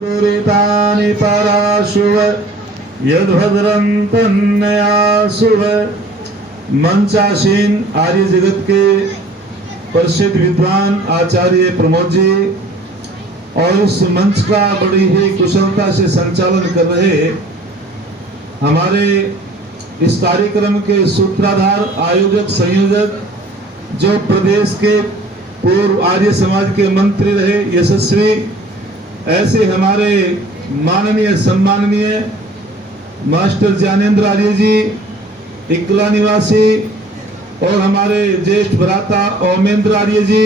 दुरितानि पराशुव यद्भद्रं तन्नयासुव। मंचासीन आर्य जगत के प्रसिद्ध विद्वान आचार्य प्रमोद जी और इस मंच का बड़ी ही कुशलता से संचालन कर रहे हमारे इस कार्यक्रम के सूत्रधार आयोजक संयोजक जो प्रदेश के पूर्व आर्य समाज के मंत्री रहे यशस्वी, ऐसे हमारे माननीय सम्माननीय मास्टर ज्ञानेंद्र आर्य जी इकला निवासी और हमारे ज्येष्ठ भ्राता ओमेंद्र आर्य जी,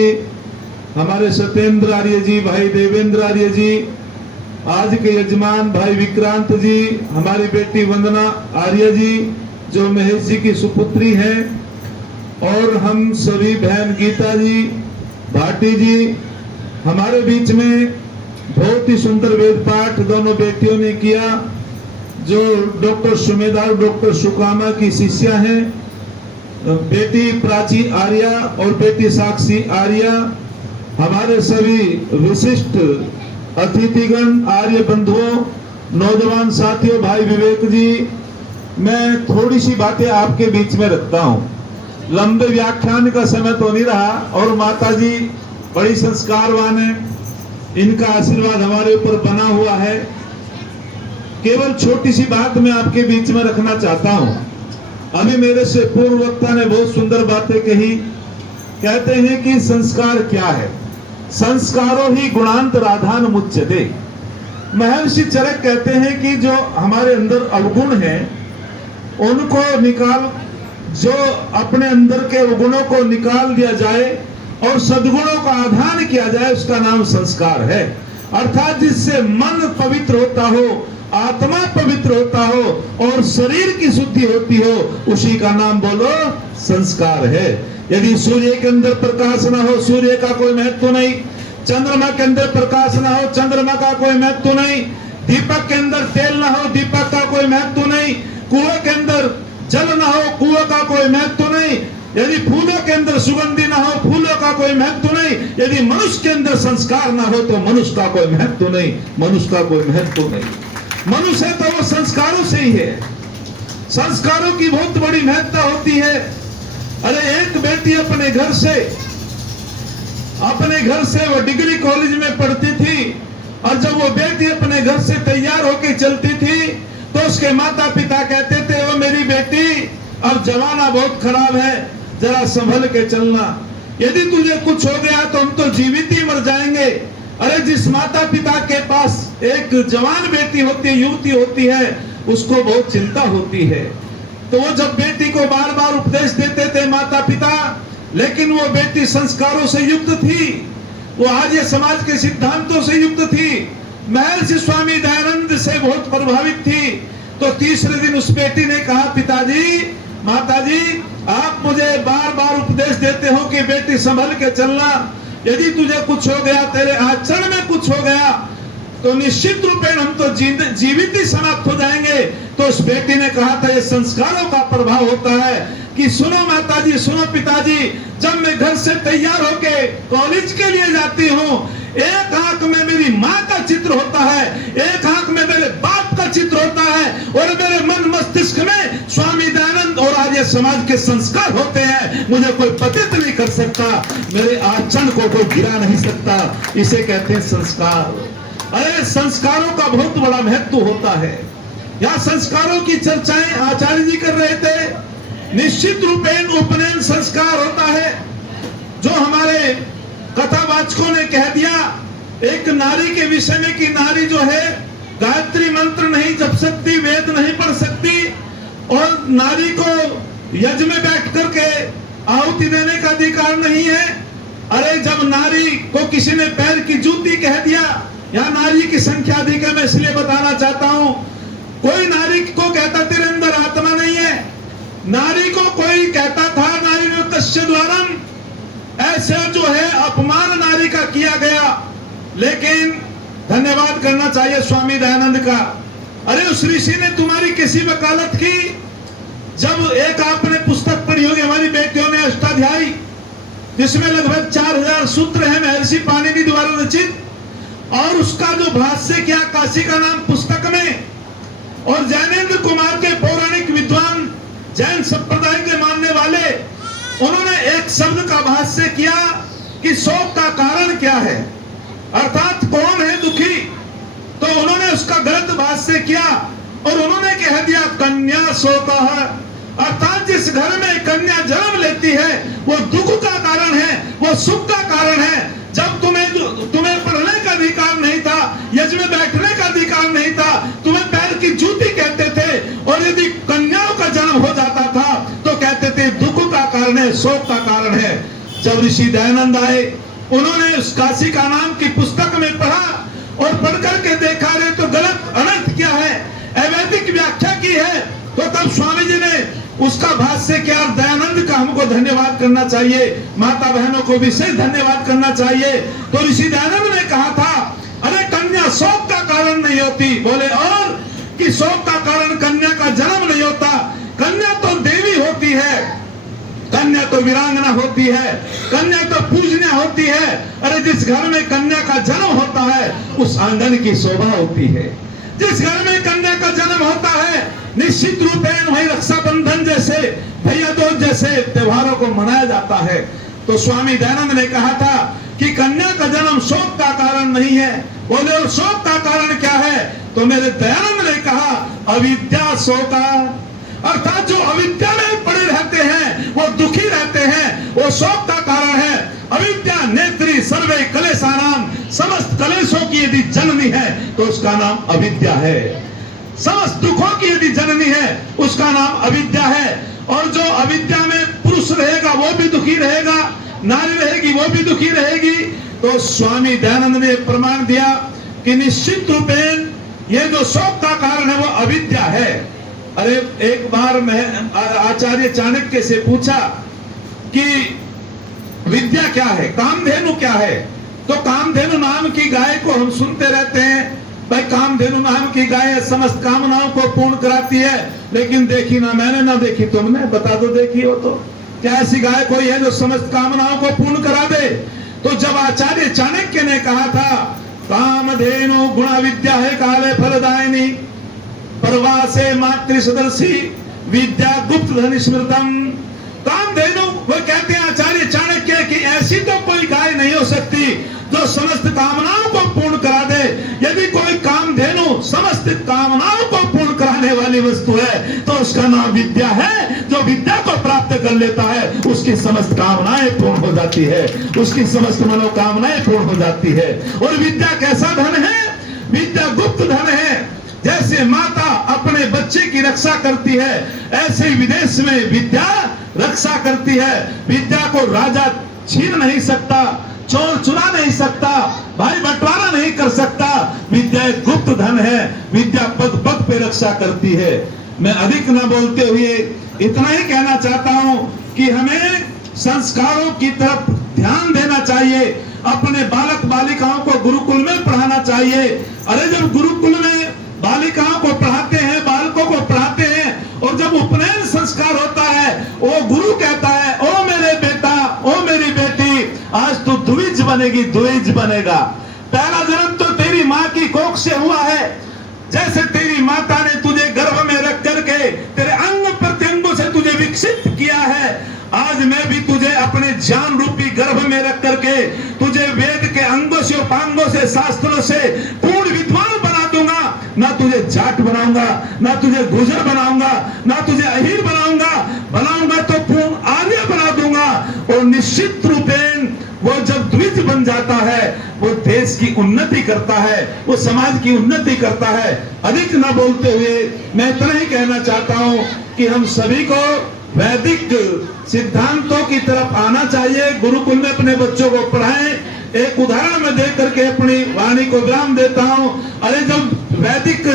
हमारे सत्येंद्र आर्य जी, भाई देवेंद्र आर्य जी, आज के यजमान भाई विक्रांत जी, हमारी बेटी वंदना आर्य जी जो महेश जी की सुपुत्री हैं, और हम सभी बहन गीता जी भाटी जी। हमारे बीच में बहुत ही सुंदर वेद पाठ दोनों बेटियों ने किया जो डॉक्टर सुमेधा और डॉक्टर सुकामा की शिष्या हैं, बेटी प्राची आर्या और बेटी साक्षी आर्या। हमारे सभी विशिष्ट अतिथिगण आर्य बंधुओं, नौजवान साथियों, भाई विवेक जी, मैं थोड़ी सी बातें आपके बीच में रखता हूं। लंबे व्याख्यान का समय तो नहीं रहा और माता जी बड़ी संस्कारवान है, इनका आशीर्वाद हमारे ऊपर बना हुआ है। केवल छोटी सी बात मैं आपके बीच में रखना चाहता हूं। अभी मेरे से पूर्व वक्ता ने बहुत सुंदर बातें कही। कहते हैं कि संस्कार क्या है? संस्कारों ही गुणांत राधान मुच्यते। महर्षि चरक कहते हैं कि जो हमारे अंदर अवगुण है उनको निकाल, जो अपने अंदर के अवगुणों को निकाल दिया जाए और सद्गुणों का आधान किया जाए, उसका नाम संस्कार है। अर्थात जिससे मन पवित्र होता हो, आत्मा पवित्र होता हो और शरीर की शुद्धि होती हो, उसी का नाम बोलो संस्कार है। यदि सूर्य के अंदर प्रकाश ना हो, सूर्य का कोई महत्व नहीं। चंद्रमा के अंदर प्रकाश ना हो, चंद्रमा का कोई महत्व नहीं। दीपक के अंदर तेल ना हो, दीपक का कोई महत्व नहीं। कुएं के अंदर जल ना हो, कुएं का कोई महत्व नहीं। यदि फूलों के अंदर सुगंधि ना हो, फूलों का कोई महत्व नहीं। यदि मनुष्य के अंदर संस्कार ना हो तो मनुष्य का कोई महत्व नहीं, मनुष्य का कोई महत्व नहीं। मनुष्य है तो वो संस्कारों से ही है। संस्कारों की बहुत बड़ी महत्ता होती है। अरे एक बेटी अपने घर से वो डिग्री कॉलेज में पढ़ती थी और जब वो बेटी अपने घर से तैयार होकर चलती थी तो उसके माता पिता कहते थे, वो मेरी बेटी अब जमाना बहुत खराब है, जरा संभल के चलना। यदि तुझे कुछ हो गया तो हम तो जीवित ही मर जाएंगे। अरे जिस माता पिता के पास एक जवान बेटी होती है, युवती होती है, उसको बहुत चिंता होती है। तो वो जब बेटी को बार बार उपदेश देते थे माता पिता, लेकिन वो बेटी संस्कारों से युक्त थी, वो आर्य समाज के सिद्धांतों से युक्त थी, महर्षि स्वामी दयानंद से बहुत प्रभावित थी। तो तीसरे दिन उस बेटी ने कहा, पिताजी, माताजी, आप मुझे बार बार उपदेश देते हो कि बेटी संभल के चलना, यदि तुझे कुछ हो गया, तेरे आचरण में कुछ हो गया तो निश्चित रूप में हम तो जीवित ही समाप्त हो जाएंगे। तो उस बेटी ने कहा था, ये संस्कारों का प्रभाव होता है कि सुनो माताजी, सुनो पिताजी, जब मैं घर से तैयार होके कॉलेज के लिए जाती हूँ, एक आंख में मेरी माँ का चित्र होता है, एक आंख में मेरे बाप का चित्र होता है और मेरे मन मस्तिष्क में स्वामी दयानंद और आर्य समाज के संस्कार होते हैं। मुझे कोई पतित नहीं कर सकता, मेरे आचरण को कोई गिरा नहीं सकता। इसे कहते हैं संस्कार। अरे संस्कारों का बहुत बड़ा महत्व होता है। यहाँ संस्कारों की चर्चाएं आचार्य जी कर रहे थे। निश्चित रूपेण उपनयन संस्कार होता है, जो हमारे कथावाचकों ने कह दिया एक नारी के विषय में कि नारी जो है गायत्री मंत्र नहीं जप सकती, वेद नहीं पढ़ सकती और नारी को यज्ञ में बैठ करके आहुति देने का अधिकार नहीं है। अरे जब नारी को किसी ने पैर की जूती कह दिया, यहाँ नारी की संख्या अधिक है, मैं इसलिए बताना चाहता हूँ। कोई नारी को कहता तेरे अंदर आत्मा नहीं है, नारी को कोई कहता था नारी तस्य द्वारम, ऐसे जो है अपमान नारी का किया गया। लेकिन धन्यवाद करना चाहिए स्वामी दयानंद का। अरे उस ऋषि ने तुम्हारी किसी वकालत की? जब एक आपने पुस्तक पढ़ी होगी हमारी बेटियों ने, अष्टाध्यायी, जिसमें लगभग 4000 सूत्र हैं महर्षि पाणिनि द्वारा रचित, और उसका जो भाष्य किया काशी का नाम पुस्तक में, और जैनेन्द्र कुमार के पौराणिक विद्वान जैन संप्रदाय के मानने वाले, उन्होंने एक शब्द का भाष्य किया कि शोक का कारण क्या है, अर्थात कौन है दुखी। तो उन्होंने उसका गलत भाष्य किया और उन्होंने कह दिया कन्या शोक है, अर्थात जिस घर में कन्या जन्म लेती है वो दुख का कारण है, वो सुख का कारण है। जब तुम्हें पढ़ने का अधिकार नहीं था, यज्ञ में बैठने का अधिकार नहीं था, तुम्हें पैर की जूती कहते थे, और यदि कन्याओं का जन्म हो जाता था तो कहते थे दुख का कारण है, शोक का कारण है। जब ऋषि दयानंद आए, उन्होंने उस काशी का नाम की पुस्तक में पढ़ा और पढ़ करके देखा रे तो गलत अनर्थ क्या है, अवैधिक व्याख्या की है, तो तब स्वामी जी ने उसका भाष्य क्या, दयानंद का हमको धन्यवाद करना चाहिए, माता बहनों को विशेष धन्यवाद करना चाहिए। तो ऋषि दयानंद ने कहा था अरे कन्या शोक का कारण नहीं होती, बोले और कि शोक का कारण कन्या का जन्म नहीं होता, कन्या तो देवी होती है, कन्या तो वीरांगना होती है, कन्या तो पूजनीय होती है। अरे जिस घर में कन्या का जन्म होता है उस आंगन की शोभा होती है। जिस घर में कन्या का जन्म होता है निश्चित रूप में वही रक्षाबंधन जैसे, भैया दूज जैसे त्योहारों को मनाया जाता है। तो स्वामी दयानंद ने कहा था कि कन्या का जन्म शोक का कारण नहीं है। बोले और शोक का कारण क्या है, तो मेरे दयानंद ने कहा अविद्या शोका, अर्थात जो अविद्या में पड़े रहते हैं वो दुखी रहते हैं, वो शोक का कारण है। अविद्या नेत्री सर्वे कलेशानाम, समस्त कलेशों की यदि जननी है तो उसका नाम अविद्या है, समस्त दुखों की यदि जननी है उसका नाम अविद्या है। और जो अविद्या में पुरुष रहेगा वो भी दुखी रहेगा, नारी रहेगी वो भी दुखी रहेगी। तो स्वामी दयानंद ने प्रमाण दिया कि निश्चित रूपेण ये जो शोक का कारण है वो अविद्या है। अरे एक बार मैं आचार्य चाणक्य से पूछा कि विद्या क्या है, कामधेनु क्या है, तो कामधेनु नाम की गाय को हम सुनते रहते हैं, भाई कामधेनु नाम की गाय समस्त कामनाओं को पूर्ण कराती है, लेकिन देखी ना मैंने ना देखी तुमने, बता दो देखी हो तो, क्या ऐसी गाय कोई है जो समस्त कामनाओं को पूर्ण करा दे। तो जब आचार्य चाणक्य ने कहा था कामधेनु गुण विद्या है काले फलदायिनी, प्रवासे मातृसदर्शी विद्या गुप्त धन स्मृतम। कामधेनु वो कहते हैं आचार्य चाणक्य कि ऐसी तो कोई गाय नहीं हो सकती जो समस्त कामनाओं को पूर्ण करा दे। यदि कोई कामधेनु समस्त कामनाओं को पूर्ण कराने वाली वस्तु है तो उसका नाम विद्या है। जो विद्या को प्राप्त कर लेता है उसकी समस्त कामनाएं पूर्ण हो जाती है, उसकी समस्त मनोकामनाएं पूर्ण हो जाती है। और विद्या कैसा धन है, विद्या गुप्त धन है। जैसे माता अपने बच्चे की रक्षा करती है ऐसे ही विदेश में विद्या रक्षा करती है। विद्या को राजा छीन नहीं सकता, चोर चुरा नहीं सकता, भाई बंटवारा नहीं कर सकता। विद्या एक गुप्त धन है, विद्या पद पद पे रक्षा करती है। मैं अधिक न बोलते हुए इतना ही कहना चाहता हूं कि हमें संस्कारों की तरफ ध्यान देना चाहिए, अपने बालक बालिकाओं को गुरुकुल में पढ़ाना चाहिए। अरे जब गुरुकुल में बालिकाओं को पढ़ाते हैं, बालकों को पढ़ाते हैं, और जब उपनयन संस्कार होता है वो गुरु कहता है ओ मेरे बेटा, ओ मेरी बेटी, आज तू द्विज बनेगी, द्विज बनेगा। पहला जन्म तो तेरी माँ की कोख से हुआ है। जैसे तेरी माता ने तुझे गर्भ में रख करके तेरे अंग प्रत्यंगों से तुझे विकसित किया है, आज मैं भी तुझे अपने ज्ञान रूपी गर्भ में रख करके तुझे वेद के अंगों से, उपांगों से, शास्त्रों से पूर्ण विद्वान बना दूंगा। ना तुझे जाट बनाऊंगा, ना तुझे गुजर बनाऊंगा, ना तुझे अहीर बनाऊंगा तो पूर्ण आर्य बना दूंगा। और निश्चित रूपेण वो जब द्विज बन जाता है वो देश की उन्नति करता है, वो समाज की उन्नति करता है। अधिक न बोलते हुए मैं इतना ही कहना चाहता हूं कि हम सभी को वैदिक सिद्धांतों की तरफ आना चाहिए, गुरुकुल में अपने बच्चों को पढ़ाएं। एक उदाहरण मैं देख करके अपनी वाणी को विराम देता हूं। अरे जब वैदिक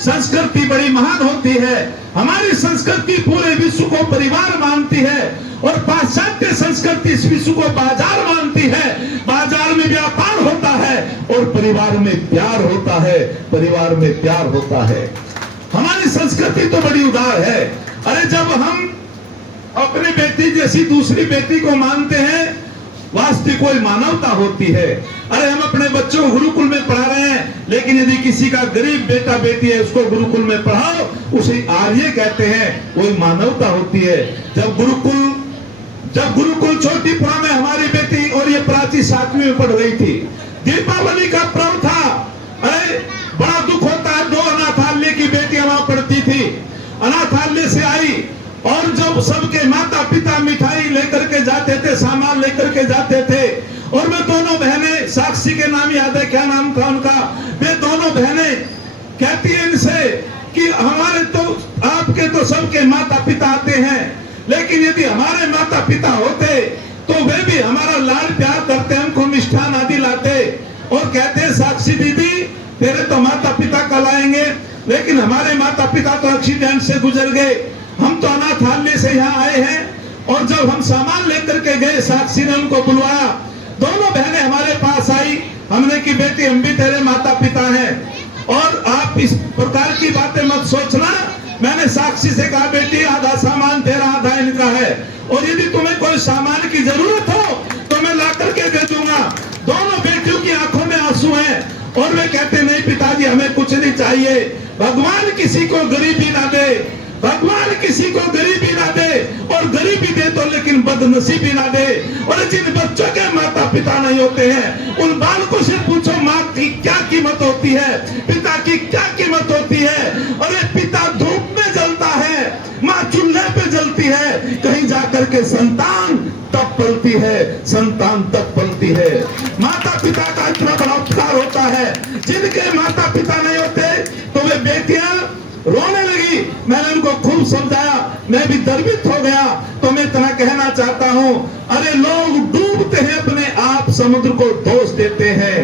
संस्कृति बड़ी महान होती है, हमारी संस्कृति पूरे विश्व को परिवार मानती है, और पाश्चात्य संस्कृति इस विश्व को बाजार मानती है। बाजार में व्यापार होता है और परिवार में प्यार होता है, परिवार में प्यार होता है। हमारी संस्कृति तो बड़ी उदार है। अरे जब हम अपनी बेटी जैसी दूसरी बेटी को मानते हैं वास्तविक कोई मानवता होती है। अरे हम अपने बच्चों को गुरुकुल में पढ़ा रहे हैं, लेकिन यदि किसी का गरीब बेटा बेटी है उसको गुरुकुल में पढ़ाओ, उसे आर्य कहते हैं, कोई मानवता होती है। जब गुरुकुल छोटीपुरा में हमारी बेटी और ये प्राची 7वीं में पढ़ रही थी, दीपावली का पर्व था। अरे बड़ा दुख होता है, 2 अनाथालय की बेटियां वहां पढ़ती थी, अनाथालय से आई और जब सबके माता पिता मिठाई लेकर के जाते थे, सामान लेकर के जाते थे, और वे दोनों बहनें, साक्षी के नाम याद है, क्या नाम था उनका, वे दोनों बहनें कहती है इनसे कि हमारे तो आपके तो सबके माता पिता आते हैं, लेकिन यदि हमारे माता पिता होते तो वे भी हमारा लाड प्यार करते, हमको मिष्ठान आदि लाते और कहते साक्षी दीदी तेरे तो माता पिता कल आएंगे, लेकिन हमारे माता पिता तो एक्सीडेंट से गुजर गए, हम तो अनाथालय से यहाँ आए हैं। और जब हम सामान लेकर के गए, साक्षी ने उनको बुलवाया, दोनों बहनें हमारे पास आई, हमने की बेटी हम भी तेरे माता पिता हैं और आप इस प्रकार की बातें मत सोचना। मैंने साक्षी से कहा बेटी आधा सामान तेरा आधा इनका है, और यदि तुम्हें कोई सामान की जरूरत हो तो मैं ला करके दे दूंगा। दोनों बेटियों की आंखों में आंसू हैं और वे कहते नहीं पिताजी हमें कुछ नहीं चाहिए, भगवान किसी को गरीबी ना दे, भगवान किसी को गरीबी ना दे, और गरीबी दे तो लेकिन बदनसीबी ना दे। और जिन बच्चों के माता पिता नहीं होते हैं उन बालकों से पूछो माँ की क्या कीमत होती है, पिता की क्या कीमत होती है। और ये पिता धूप में जलता है, माँ चूल्हे पे जलती है, कहीं जाकर के संतान तब पलती है, संतान तब पलती है। माता पिता का इतना बड़ा उपकार होता है, जिनके माता पिता नहीं होते तो वे बेटियां रोने लगी। मैंने उनको खूब समझाया, मैं भी दर्वित हो गया। तो मैं इतना कहना चाहता हूं, अरे लोग डूबते हैं अपने आप, समुद्र को दोष देते हैं।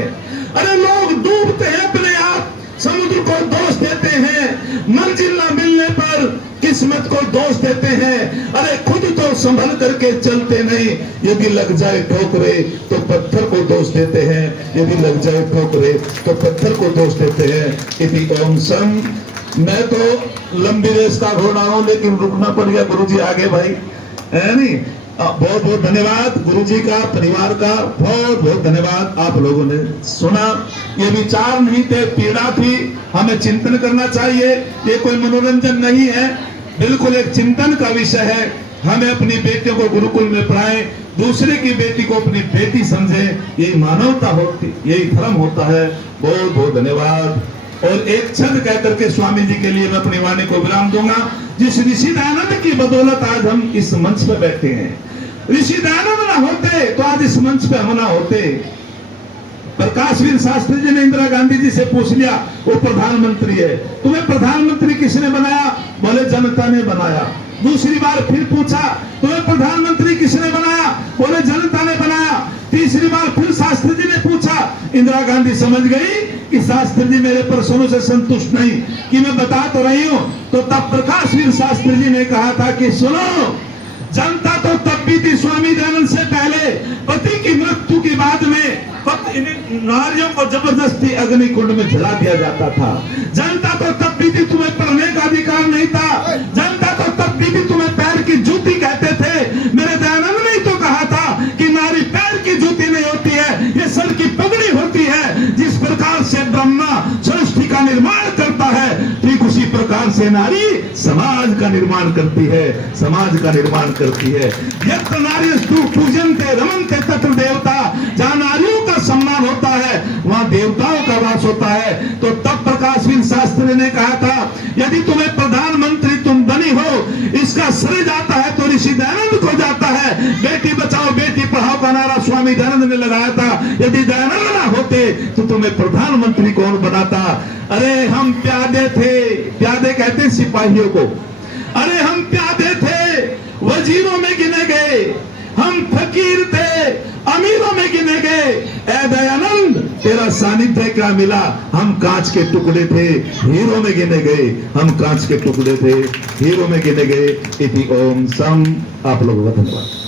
अरे लोग डूबते हैं अपने आप, समुद्र को दोष देते हैं, मंजिल न मिलने पर किस्मत को दोष देते हैं। अरे खुद तो संभल करके चलते नहीं, यदि लग जाए ठोकरे तो पत्थर को दोष देते हैं, यदि लग जाए ठोकरे तो पत्थर को दोष देते हैं। इति ओम सम। मैं तो लंबी रेस का घोड़ा हूं, लेकिन रुकना पड़ गया, गुरुजी आगे भाई, है नहीं। बहुत बहुत धन्यवाद गुरुजी का, परिवार का बहुत बहुत धन्यवाद। आप लोगों ने सुना, ये विचार नहीं थे, पीड़ा थी, हमें चिंतन करना चाहिए। ये कोई मनोरंजन नहीं है, बिल्कुल एक चिंतन का विषय है। हमें अपनी बेटियों को गुरुकुल में पढ़ाएं, दूसरे की बेटी को अपनी बेटी समझें, यही मानवता होती, यही धर्म होता है। बहुत बहुत धन्यवाद। और एक छंद कह करके स्वामी जी के लिए मैं अपनी वाणी को विराम दूंगा। जिस ऋषि दयानंद की बदौलत आज हम इस मंच पे बैठे हैं, ऋषि दयानंद ना होते तो आज इस मंच पे हम ना होते। प्रकाशवीर शास्त्री जी ने इंदिरा गांधी जी से पूछ लिया, वो प्रधानमंत्री है, तुम्हें प्रधानमंत्री किसने बनाया? बोले जनता ने बनाया। दूसरी बार फिर पूछा, तुम्हें प्रधानमंत्री किसने बनाया? बोले जनता ने बनाया। तीसरी बार फिर शास्त्री जी ने पूछा, इंदिरा गांधी समझ गई कि शास्त्री जी मेरे प्रश्नों से संतुष्ट नहीं, कि मैं बता तो रही हूं। तो तब प्रकाशवीर शास्त्री जी ने कहा था कि सुनो, जनता तो तब भी थी स्वामी दयानंद से पहले, पति की मृत्यु के बाद में नारियों को जबरदस्ती अग्निकुंड में जला दिया जाता था। जनता तो तब भी थी, तुम्हें पढ़ने का अधिकार नहीं था। जनता तो तब भी तुम्हें पैर की जूती कहते थे। मेरे दयानंद ने तो कहा था कि नारी पैर की जूती नहीं होती है, ये सर की पगड़ी होती है। जिस प्रकार से ब्रह्मा सृष्टि का निर्माण करता है, ठीक उसी प्रकार से नारी समाज का निर्माण करती है, समाज का निर्माण करती है। यत्र नार्यस्तु पूजन्ते रमन्ते तत्र देवता, जहाँ नारियों का सम्मान होता है वहां देवताओं का वास होता है। तो तब प्रकाशवीर शास्त्री ने कहा था, यदि तुम्हें प्रधानमंत्री तुम बनी हो, इसका श्रेय जाता है तो ऋषि दयानंद को जाता है। बेटी बचाओ बेटी पढ़ाओ का नारा स्वामी दयानंद ने लगाया था। यदि दयानंद ना होते तो तुम्हें प्रधानमंत्री कौन बनाता? अरे हम प्यादे थे, प्यादे कहते हैं सिपाहियों को। अरे हम प्यादे थे, वजीरों में गिने गए, हम फकीर थे, अमीरों में गिने गए। ऐ दयानंद तेरा सानिध्य क्या मिला? हम कांच के टुकड़े थे, हीरो में गिने गए, हम कांच के टुकड़े थे, हीरो में गिने गए। इति ओम सम। आप लोगों का धन्यवाद।